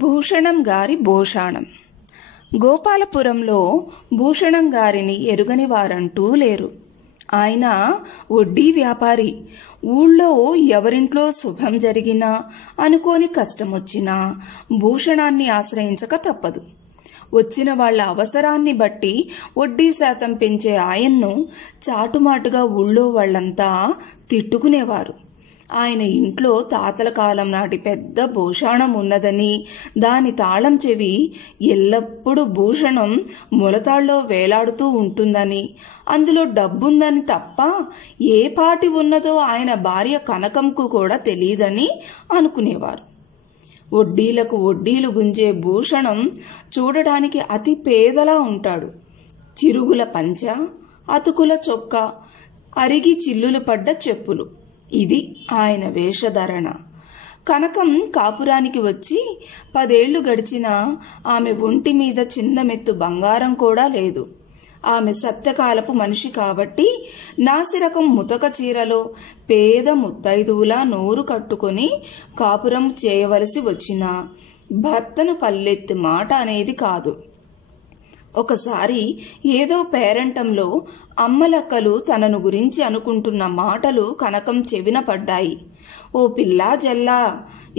భూషణం గారి భోషాణం. గోపాలపురంలో భూషణం గారిని ఎరుగని వారంటూ లేరు. ఆయన వడ్డీ వ్యాపారి. ఊళ్ళో ఎవరింట్లో శుభం జరిగినా, అనుకోని కష్టమొచ్చినా భూషణాన్ని ఆశ్రయించక తప్పదు. వచ్చిన వాళ్ల అవసరాన్ని బట్టి వడ్డీ శాతం పెంచే ఆయన్ను చాటుమాటుగా ఊళ్ళో వాళ్లంతా తిట్టుకునేవారు. ఆయన ఇంట్లో తాతల కాలం నాటి పెద్ద భూషాణం ఉన్నదని, దాని తాళం చెవి ఎల్లప్పుడూ భూషణం మొలతాళ్లో వేలాడుతూ ఉంటుందని, అందులో డబ్బుందని తప్ప ఏ పాటి ఉన్నదో ఆయన భార్య కనకంకు కూడా తెలియదని అనుకునేవారు. వడ్డీలకు వడ్డీలు గుంజే భూషణం చూడడానికి అతి పేదలా ఉంటాడు. చిరుగుల పంచ, అతుకుల చొక్కా, అరిగి చిల్లులు పడ్డ చెప్పులు, ఇది ఆయన వేషధరణ. కనకం కాపురానికి వచ్చి 10 ఏళ్లు గడిచినా ఆమె ఒంటి మీద చిన్న మెత్తు బంగారం కూడా లేదు. ఆమె సత్యకాలపు మనిషి కాబట్టి నాసిరకం ముతక చీరలో పేద ముత్తైదువులా నోరు కట్టుకుని కాపురం చేయవలసి వచ్చినా భర్తను పల్లెత్తి మాట అనేది కాదు. ఒకసారి ఏదో పేరంటంలో అమ్మలక్కలు తనను గురించి అనుకుంటున్న మాటలు కనకం చెవిన పడ్డాయి. ఓ పిల్లా జల్లా,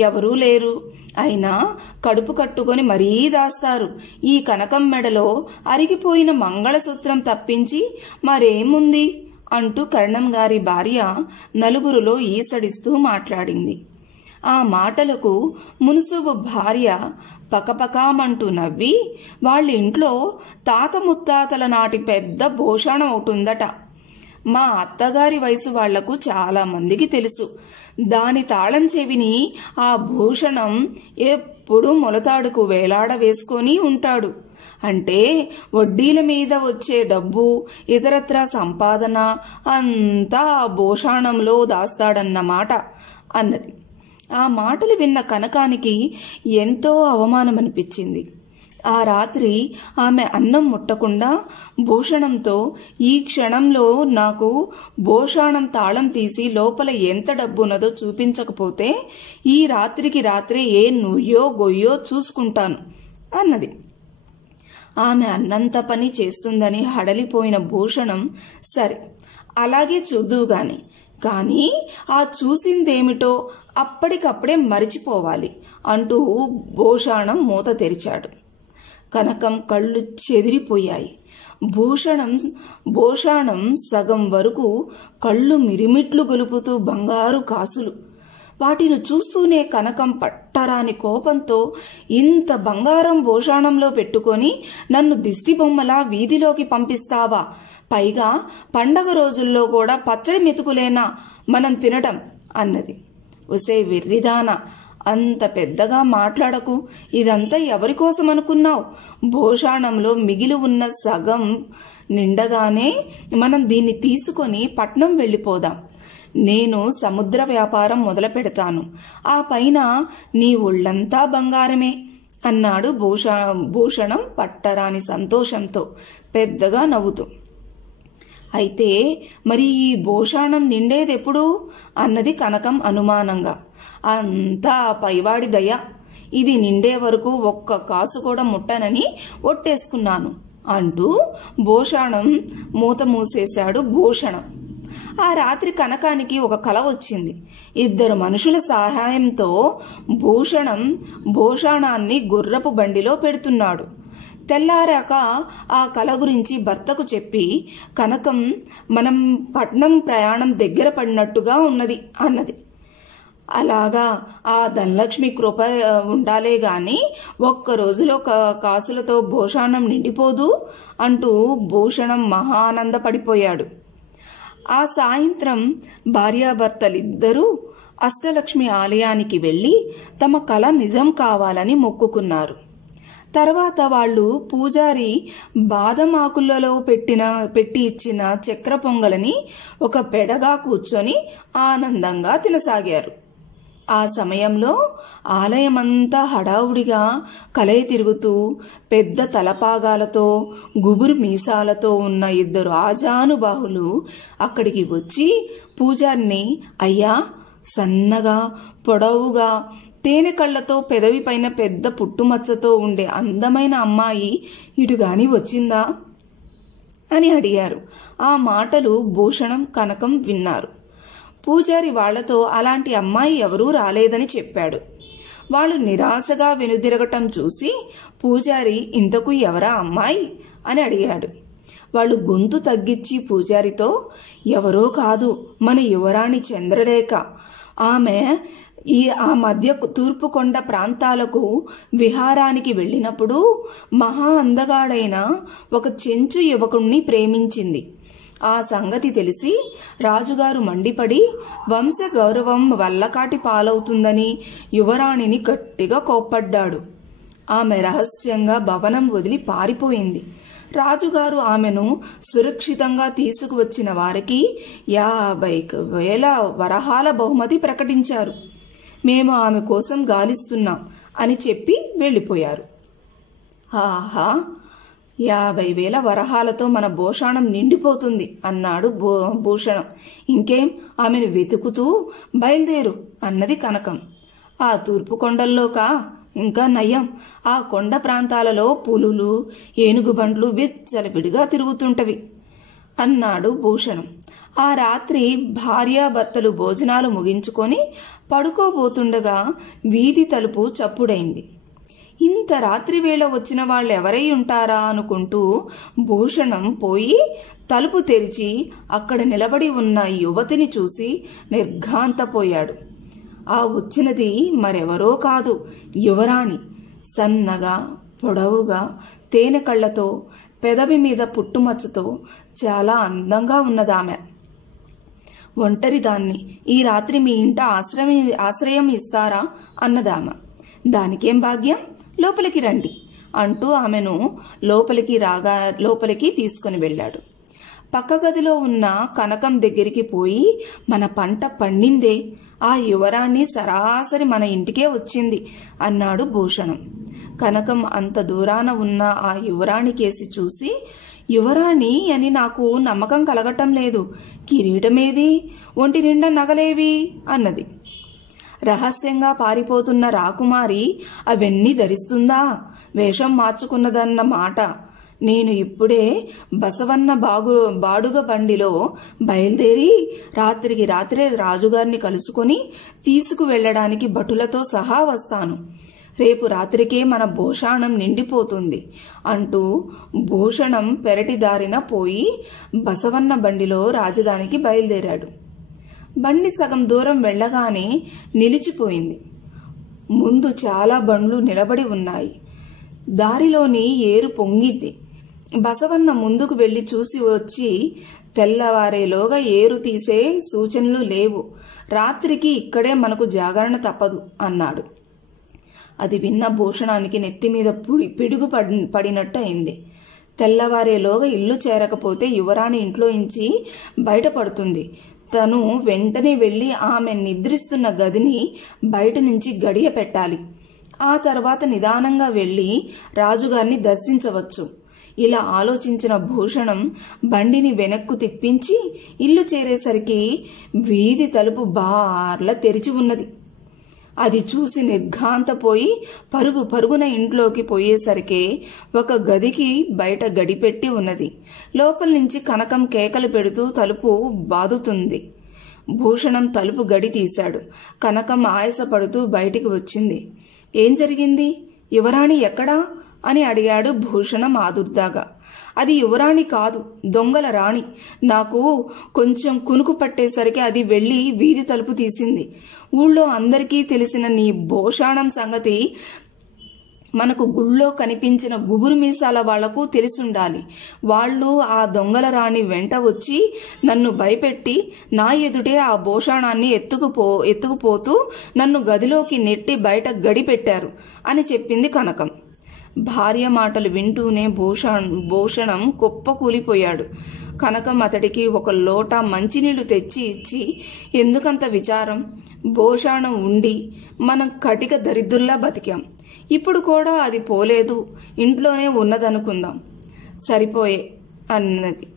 ఎవరూ లేరు, అయినా కడుపు కట్టుకొని మరీ దాస్తారు. ఈ కనకం మెడలో అరిగిపోయిన మంగళసూత్రం తప్పించి మరేముంది అంటూ కరణం గారి భార్య నలుగురిలో ఈసడిస్తూ మాట్లాడింది. ఆ మాటలకు మునుసుబు భార్య పకపకామంటూ నవ్వి, వాళ్ళ ఇంట్లో తాత ముత్తాతల నాటి పెద్ద భూషణం ఒకటుందట. మా అత్తగారి వయసు వాళ్లకు చాలా మందికి తెలుసు. దాని తాళం చెవిని ఆ భూషణం ఎప్పుడూ మొలతాడుకు వేలాడ వేసుకొని ఉంటాడు. అంటే వడ్డీల మీద వచ్చే డబ్బు, ఇతరత్రా సంపాదన అంతా ఆ భూషణంలో దాస్తాడన్నమాట అన్నది. ఆ మాటలు విన్న కనకానికి ఎంతో అవమానమనిపించింది. ఆ రాత్రి ఆమె అన్నం ముట్టకుండా భూషణంతో, ఈ క్షణంలో నాకు భూషణం తాళం తీసి లోపల ఎంత డబ్బున్నదో చూపించకపోతే ఈ రాత్రికి రాత్రే ఏ నుయ్యో గొయ్యో చూసుకుంటాను అన్నది. ఆమె అన్నంత పని చేస్తుందని హడలిపోయిన భూషణం, సరే అలాగే చూద్దువుగాని, కానీ ఆ చూసిందేమిటో అప్పటికప్పుడే మరిచిపోవాలి అంటూ భూషణం మూత తెరిచాడు. కనకం కళ్ళు చెదిరిపోయాయి. భూషణం సగం వరకు కళ్ళు మిరిమిట్లు గొలుపుతూ బంగారు కాసులు. వాటిని చూస్తూనే కనకం పట్టరాని కోపంతో, ఇంత బంగారం భూషణంలో పెట్టుకొని నన్ను దిష్టి బొమ్మలా వీధిలోకి పంపిస్తావా? పైగా పండగ రోజుల్లో కూడా పచ్చడి మెతుకులేనా మనం తినటం అన్నది. ఒసే వెర్రిదానా, అంత పెద్దగా మాట్లాడకు. ఇదంతా ఎవరి కోసం అనుకున్నావు? భూషణంలో మిగిలి ఉన్న సగం నిండగానే మనం దీన్ని తీసుకొని పట్నం వెళ్ళిపోదాం. నేను సముద్ర వ్యాపారం మొదలు పెడతాను. ఆ పైన నీ ఒళ్ళంతా బంగారమే అన్నాడు భూషణం పట్టరాని సంతోషంతో పెద్దగా నవ్వుతూ. అయితే మరి ఈ భూషణం నిండేదెప్పుడు అన్నది కనకం అనుమానంగా. అంతా పైవాడి దయ. ఇది నిండే వరకు ఒక్క కాసు కూడా ముట్టనని ఒట్టేసుకున్నాను అంటూ భూషణం మూత మూసేశాడు భూషణం. ఆ రాత్రి కనకానికి ఒక కల వచ్చింది. 2 మనుషుల సహాయంతో భూషణాన్ని గుర్రపు బండిలో పెడుతున్నాడు. తెల్లారాక ఆ కల గురించి భర్తకు చెప్పి, కనకం మనం పట్నం ప్రయాణం దగ్గర పడినట్టుగా ఉన్నది అన్నది. అలాగా, ఆ ధనలక్ష్మి కృప ఉండాలే గాని ఒక్క రోజులో కాసులతో భూషణం నిండిపోదు అంటూ భూషణం మహానందపడిపోయాడు. ఆ సాయంత్రం భార్యాభర్తలిద్దరూ అష్టలక్ష్మి ఆలయానికి వెళ్లి తమ కల నిజం కావాలని మొక్కుకున్నారు. తర్వాత వాళ్ళు పూజారి బాదం ఆకులలో పెట్టి ఇచ్చిన చక్ర పొంగలని ఒక పెడగా కూర్చొని ఆనందంగా తినసాగారు. ఆ సమయంలో ఆలయమంతా హడావుడిగా కలయి తిరుగుతూ పెద్ద తలపాగాలతో గుబురు మీసాలతో ఉన్న 2 ఆజానుబాహులు అక్కడికి వచ్చి పూజారిని, అయ్యా, సన్నగా పొడవుగా తేనె కళ్ళతో పెదవి పైన పెద్ద పుట్టుమచ్చతో ఉండే అందమైన అమ్మాయి ఇటుగాని వచ్చిందా అని అడిగారు. ఆ మాటలు భూషణం, కనకం విన్నారు. పూజారి వాళ్లతో అలాంటి అమ్మాయి ఎవరూ రాలేదని చెప్పాడు. వాళ్ళు నిరాశగా వెనుదిరగటం చూసి పూజారి ఇంతకు ఎవరా అమ్మాయి అని అడిగాడు. వాళ్ళు గొంతు తగ్గించి పూజారితో, ఎవరో కాదు, మన యువరాణి చంద్రరేఖ. ఆమె ఆ మధ్య తూర్పు కొండ ప్రాంతాలకు విహారానికి వెళ్ళినప్పుడు మహా అందగాడైన ఒక చెంచు యువకుణ్ణి ప్రేమించింది. ఆ సంగతి తెలిసి రాజుగారు మండిపడి వంశ గౌరవం వల్లకాటి పాలవుతుందని యువరాణిని గట్టిగా కోప్పడ్డాడు. ఆమె రహస్యంగా భవనం వదిలి పారిపోయింది. రాజుగారు ఆమెను సురక్షితంగా తీసుకువచ్చిన వారికి 50,000 వరహాల బహుమతి ప్రకటించారు. మేము ఆమె కోసం గాలిస్తున్నాం అని చెప్పి వెళ్ళిపోయారు. ఆహా, 50,000 వరహాలతో మన భూషణం నిండిపోతుంది అన్నాడు భూషణం. ఇంకేం, ఆమెను వెతుకుతూ బయలుదేరు అన్నది కనకం. ఆ తూర్పు కొండల్లోకా? ఇంకా నయం, ఆ కొండ ప్రాంతాలలో పులులు, ఏనుగుబండ్లు విచ్చలవిడిగా తిరుగుతుంటవి అన్నాడు భూషణం. ఆ రాత్రి భార్యాభర్తలు భోజనాలు ముగించుకొని పడుకోబోతుండగా వీధి తలుపు చప్పుడైంది. ఇంత రాత్రి వేళ వచ్చిన వాళ్ళు ఎవరై ఉంటారా అనుకుంటూ భూషణం పోయి తలుపు తెరిచి అక్కడ నిలబడి ఉన్న యువతిని చూసి నిర్ఘాంతపోయాడు. ఆ వచ్చినది మరెవరో కాదు, యువరాణి. సన్నగా, పొడవుగా, తేనె కళ్ళతో, పెదవి మీద పుట్టుమచ్చతో చాలా అందంగా ఉన్నదామె. ఒంటరిదాన్ని, ఈ రాత్రి మీ ఇంట ఆశ్రయం ఇస్తారా అన్నదామ. దానికేం భాగ్యం, లోపలికి రండి అంటూ ఆమెను లోపలికి తీసుకుని వెళ్ళాడు. పక్క గదిలో ఉన్న కనకం దగ్గరికి పోయి, మన పంట పండిందే, ఆ యువరాణి సరాసరి మన ఇంటికే వచ్చింది అన్నాడు భూషణం. కనకం అంత దూరాన ఉన్న ఆ యువరాణి కేసి చూసి, యువరాణి అని నాకు నమ్మకం కలగటం లేదు, కిరీటమేది, ఒంటి నిండా నగలేవి అన్నది. రహస్యంగా పారిపోతున్న రాకుమారి అవన్నీ ధరిస్తుందా? వేషం మార్చుకున్నదన్న మాట. నేను ఇప్పుడే బసవన్న బాడుగ బండిలో బయలుదేరి రాత్రికి రాత్రే రాజుగారిని కలుసుకొని తీసుకువెళ్లడానికి భటులతో సహా వస్తాను. రేపు రాత్రికే మన భూషణం నిండిపోతుంది అంటూ భూషణం పెరటి దారిన పోయి బసవన్న బండిలో రాజధానికి బయలుదేరాడు. బండి సగం దూరం వెళ్లగానే నిలిచిపోయింది. ముందు చాలా బండ్లు నిలబడి ఉన్నాయి. దారిలోని ఏరు పొంగింది. బసవన్న ముందుకు వెళ్లి చూసి వచ్చి, తెల్లవారేలోగా ఏరు తీసే సూచనలు లేవు, రాత్రికి ఇక్కడే మనకు జాగరణ తప్పదు అన్నాడు. అది విన్న భూషణానికి నెత్తిమీద పిడుగు పడినట్టు అయింది. తెల్లవారేలోగా ఇల్లు చేరకపోతే యువరాణి ఇంట్లో నుంచి బయటపడుతుంది. తను వెంటనే వెళ్లి ఆమె నిద్రిస్తున్న గదిని బయట నుంచి గడియ పెట్టాలి. ఆ తర్వాత నిదానంగా వెళ్లి రాజుగారిని దర్శించవచ్చు. ఇలా ఆలోచించిన భూషణం బండిని వెనక్కు తిప్పించి ఇల్లు చేరేసరికి వీధి తలుపు బార్లా తెరిచి ఉన్నది. అది చూసి నిర్ఘాంతపోయి పరుగున ఇంట్లోకి పోయేసరికి ఒక గదికి బయట గడిపెట్టి ఉన్నది. లోపల నుంచి కనకం కేకలు పెడుతూ తలుపు బాదుతుంది. భూషణం తలుపు గడి తీశాడు. కనకం ఆయాసపడుతూ బయటికి వచ్చింది. ఏం జరిగింది, యువరాణి ఎక్కడా అని అడిగాడు భూషణం ఆదుర్దాగా. అది యువరాణి కాదు, దొంగల రాణి. నాకు కొంచెం కునుకు పట్టేసరికి అది వెళ్లి వీధి తలుపు తీసింది. ఊళ్ళో అందరికీ తెలిసిన నీ భూషణం సంగతి మనకు గుళ్ళో కనిపించిన గుబురు మీసాల వాళ్లకు తెలిసుండాలి. వాళ్ళు ఆ దొంగల రాణి వెంట వచ్చి నన్ను భయపెట్టి నా ఎదుటే ఆ భూషణాన్ని ఎత్తుకుపోతూ నన్ను గదిలోకి నెట్టి బయట గడిపెట్టారు అని చెప్పింది కనకం. భార్య మాటలు వింటూనే భూషణం కుప్పకూలిపోయాడు. కనకం అతడికి ఒక లోటా మంచినీళ్లు తెచ్చి ఇచ్చి, ఎందుకంత విచారం, భూషణం ఉండి మనం కటిక దరిద్రుల్లా బతికాం. ఇప్పుడు కూడా అది పోలేదు, ఇంట్లోనే ఉన్నదనుకుందాం, సరిపోయే అన్నది.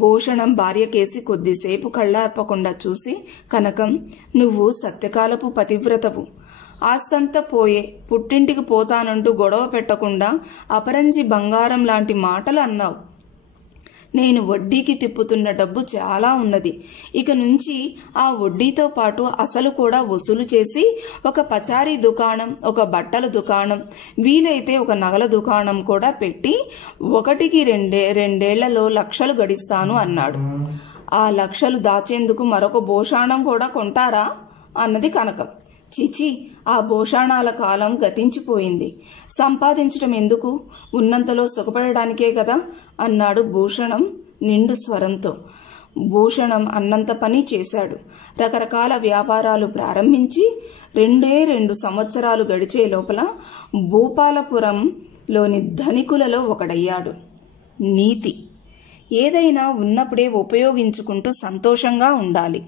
భూషణం భార్య కేసి కొద్దిసేపు కళ్ళార్పకుండా చూసి, కనకం, నువ్వు సత్యకాలపు పతివ్రతవు. ఆస్తంతా పోయే, పుట్టింటికి పోతానంటూ గొడవ పెట్టకుండా అపరంజి బంగారం లాంటి మాటలు అన్నావు. నేను వడ్డీకి తిప్పుతున్న డబ్బు చాలా ఉన్నది. ఇక నుంచి ఆ వడ్డీతో పాటు అసలు కూడా వసూలు చేసి ఒక పచారీ దుకాణం, ఒక బట్టల దుకాణం, వీలైతే ఒక నగల దుకాణం కూడా పెట్టి 1-2 లక్షలు గడిస్తాను అన్నాడు. ఆ లక్షలు దాచేందుకు మరొక భోషాణం కూడా కొంటారా అన్నది కనకం. చిచి, ఆ భోషాణాల కాలం గతించిపోయింది. సంపాదించటం ఎందుకు, ఉన్నంతలో సుఖపడడానికే కదా అన్నాడు భూషణం నిండు స్వరంతో. భూషణం అన్నంత పని చేశాడు. రకరకాల వ్యాపారాలు ప్రారంభించి 2 సంవత్సరాలు గడిచే లోపల భూపాలపురంలోని ధనికులలో ఒకడయ్యాడు. నీతి: ఏదైనా ఉన్నప్పుడే ఉపయోగించుకుంటూ సంతోషంగా ఉండాలి.